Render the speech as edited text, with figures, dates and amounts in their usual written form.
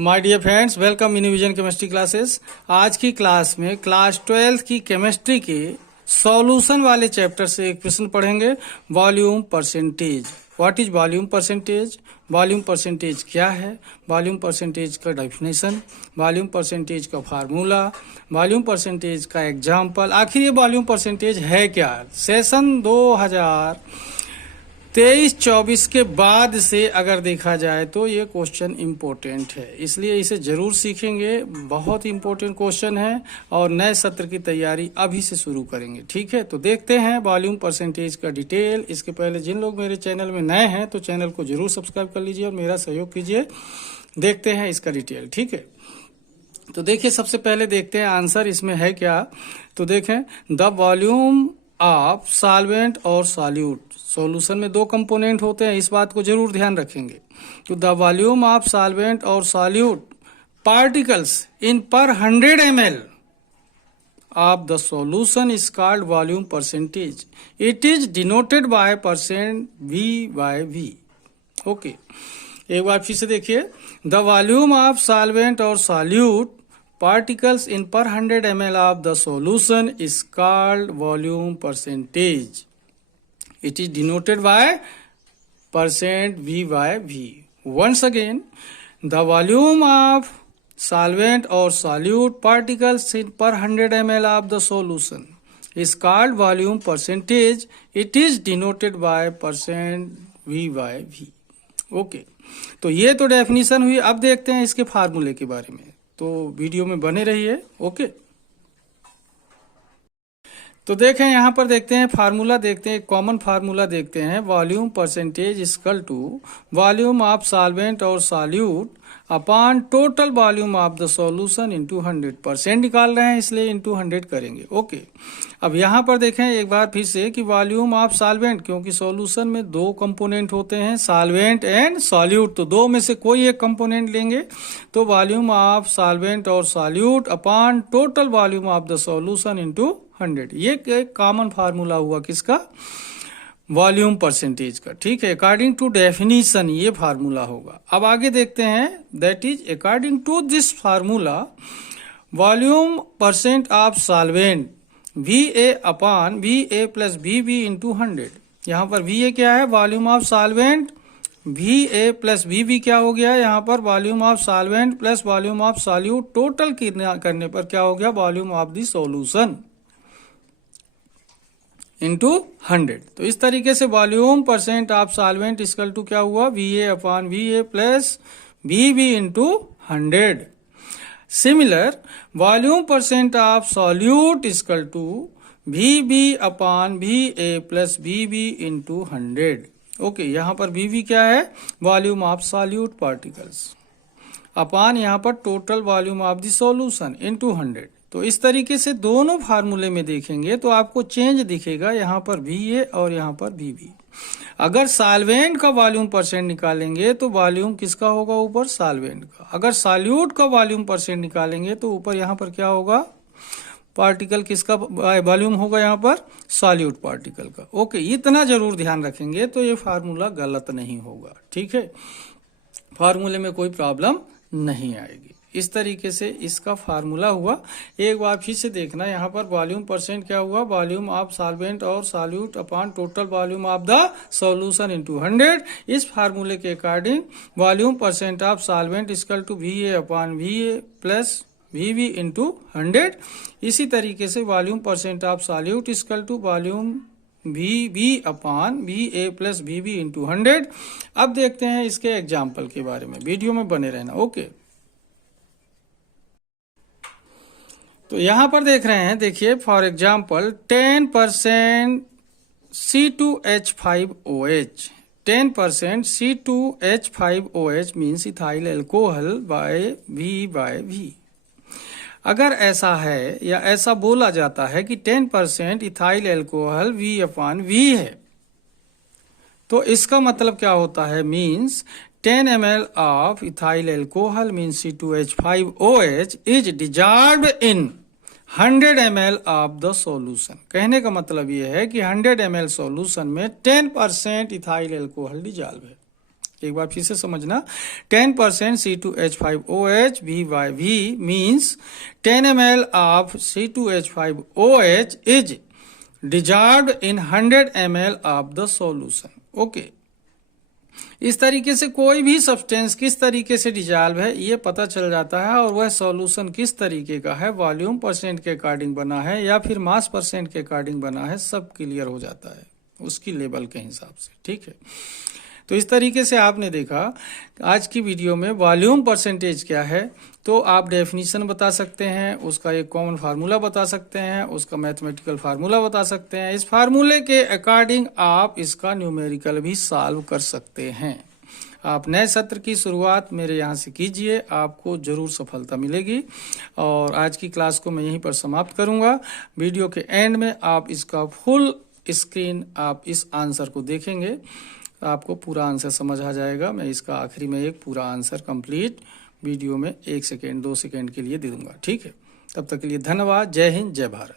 My dear friends, welcome in Vision chemistry classes. आज की class में क्लास 12 की केमिस्ट्री के सॉल्यूशन वाले चैप्टर से एक प्रश्न पढ़ेंगे। Volume percentage. What is volume percentage? Volume percentage क्या है? वॉल्यूम परसेंटेज का डेफिनेशन, वॉल्यूम परसेंटेज का फार्मूला, वॉल्यूम परसेंटेज का एग्जाम्पल, आखिर ये वॉल्यूम परसेंटेज है क्या? सेशन 2023-24 के बाद से अगर देखा जाए तो ये क्वेश्चन इम्पोर्टेंट है, इसलिए इसे जरूर सीखेंगे। बहुत इम्पोर्टेंट क्वेश्चन है और नए सत्र की तैयारी अभी से शुरू करेंगे। ठीक है, तो देखते हैं वॉल्यूम परसेंटेज का डिटेल। इसके पहले जिन लोग मेरे चैनल में नए हैं तो चैनल को जरूर सब्सक्राइब कर लीजिए और मेरा सहयोग कीजिए। देखते हैं इसका डिटेल। ठीक है, तो देखिए सबसे पहले देखते हैं आंसर इसमें है क्या। तो देखें, द वॉल्यूम ऑफ सॉल्वेंट और सॉल्यूट। सॉल्यूशन में दो कंपोनेंट होते हैं, इस बात को जरूर ध्यान रखेंगे। तो द वॉल्यूम ऑफ सॉल्वेंट और सॉल्यूट पार्टिकल्स इन पर 100 ml of the solution is called volume percentage. It is denoted by % V by V. Okay, एक बार फिर से देखिए। द वॉल्यूम ऑफ सॉल्वेंट और solute particles in per 100 ml of the solution is called volume percentage. It is denoted by % V by V. Once again, the volume of solvent or solute particles in per 100 ml of the solution is called volume percentage. It is denoted by % V by V. Okay, तो ये तो definition हुई। अब देखते हैं इसके फार्मूले के बारे में, तो वीडियो में बने रहिए। ओके, तो देखें यहाँ पर देखते हैं फार्मूला, देखते हैं कॉमन फार्मूला देखते हैं। Volume percentage equal to volume of solvent और solute upon total volume of the solution into 100%। निकाल रहे हैं इसलिए इनटू 100 करेंगे। ओके, अब यहाँ पर देखें एक बार फिर से कि वॉल्यूम ऑफ सॉल्वेंट, क्योंकि सॉल्यूशन में दो कंपोनेंट होते हैं, सॉल्वेंट एंड सॉल्यूट, तो दो में से कोई एक कंपोनेंट लेंगे। तो वॉल्यूम ऑफ सॉल्वेंट और solute upon total volume of the solution into 100। ये एक कॉमन फार्मूला हुआ किसका? वॉल्यूम परसेंटेज का। ठीक है, अकॉर्डिंग टू डेफिनेशन ये फार्मूला होगा। अब आगे देखते हैं, that is according to this formula volume percent of solvent VA upon VA plus VB into 100। यहाँ पर VA क्या है? Volume of solvent. VA plus VB क्या हो गया? यहाँ पर volume of solvent plus volume of solute, total करने पर क्या हो गया? Volume of the solution into 100। तो इस तरीके से volume percent of solvent equal to क्या हुआ? VA upon VA plus VB into 100। Similar, volume percent of solute equal to VB upon VA plus VB into 100। Okay, यहाँ पर VB क्या है? Volume of solute particles upon यहाँ पर total volume of the solution into 100। तो इस तरीके से दोनों फार्मूले में देखेंगे तो आपको चेंज दिखेगा, यहाँ पर VA और यहाँ पर VB। अगर सॉल्वेंट का वॉल्यूम परसेंट निकालेंगे तो वॉल्यूम किसका होगा? ऊपर सॉल्वेंट का। अगर सॉल्यूट का वॉल्यूम परसेंट निकालेंगे तो ऊपर यहाँ पर क्या होगा? पार्टिकल किसका वॉल्यूम होगा? यहाँ पर सॉल्यूट पार्टिकल का। ओके, इतना जरूर ध्यान रखेंगे तो ये फार्मूला गलत नहीं होगा। ठीक है, फार्मूले में कोई प्रॉब्लम नहीं आएगी। इस तरीके से इसका फार्मूला हुआ। एक बार फिर से देखना, यहाँ पर वॉल्यूम परसेंट क्या हुआ? वॉल्यूम ऑफ सॉल्वेंट और solute upon total volume of the solution into 100। इस फार्मूले के according volume percent of solvent equal to VA upon VA plus VB into 100। इसी तरीके से volume percent of solute equal to volume VB upon VA plus VB into 100। अब देखते हैं इसके एग्जाम्पल के बारे में, वीडियो में बने रहना। ओके, तो यहां पर देख रहे हैं, देखिए for example 10% C2H5OH। 10% C2H5OH means ethyl alcohol by V। अगर ऐसा है या ऐसा बोला जाता है कि 10% ethyl alcohol V upon V है, तो इसका मतलब क्या होता है? Means 10 ml of ethyl alcohol means C2H5OH is dissolved in 100 ml of the solution। कहने का मतलब ये है कि 100 ml सॉल्यूशन में 10% इथाइल एल्कोहल डिजॉल्व है। एक बार फिर से समझना, 10% C2H5OH VYV means 10 ml of C2H5OH is dissolved in 100 ml of the solution. Okay, इस तरीके से कोई भी सब्सटेंस किस तरीके से डिजॉल्व है ये पता चल जाता है, और वह सॉल्यूशन किस तरीके का है, वॉल्यूम परसेंट के अकॉर्डिंग बना है या फिर मास परसेंट के अकॉर्डिंग बना है, सब क्लियर हो जाता है उसकी लेवल के हिसाब से। ठीक है, तो इस तरीके से आपने देखा आज की वीडियो में वॉल्यूम परसेंटेज क्या है, तो आप डेफिनेशन बता सकते हैं, उसका एक कॉमन फार्मूला बता सकते हैं, उसका मैथमेटिकल फार्मूला बता सकते हैं। इस फार्मूले के अकॉर्डिंग आप इसका न्यूमेरिकल भी सॉल्व कर सकते हैं। आप नए सत्र की शुरुआत मेरे यहाँ से कीजिए, आपको जरूर सफलता मिलेगी। और आज की क्लास को मैं यहीं पर समाप्त करूंगा। वीडियो के एंड में आप इसका फुल स्क्रीन आप इस आंसर को देखेंगे, आपको पूरा आंसर समझ आ जाएगा। मैं इसका आखिरी में एक पूरा आंसर कंप्लीट वीडियो में 1 सेकेंड 2 सेकेंड के लिए दे दूंगा। ठीक है, तब तक के लिए धन्यवाद। जय हिंद, जय भारत।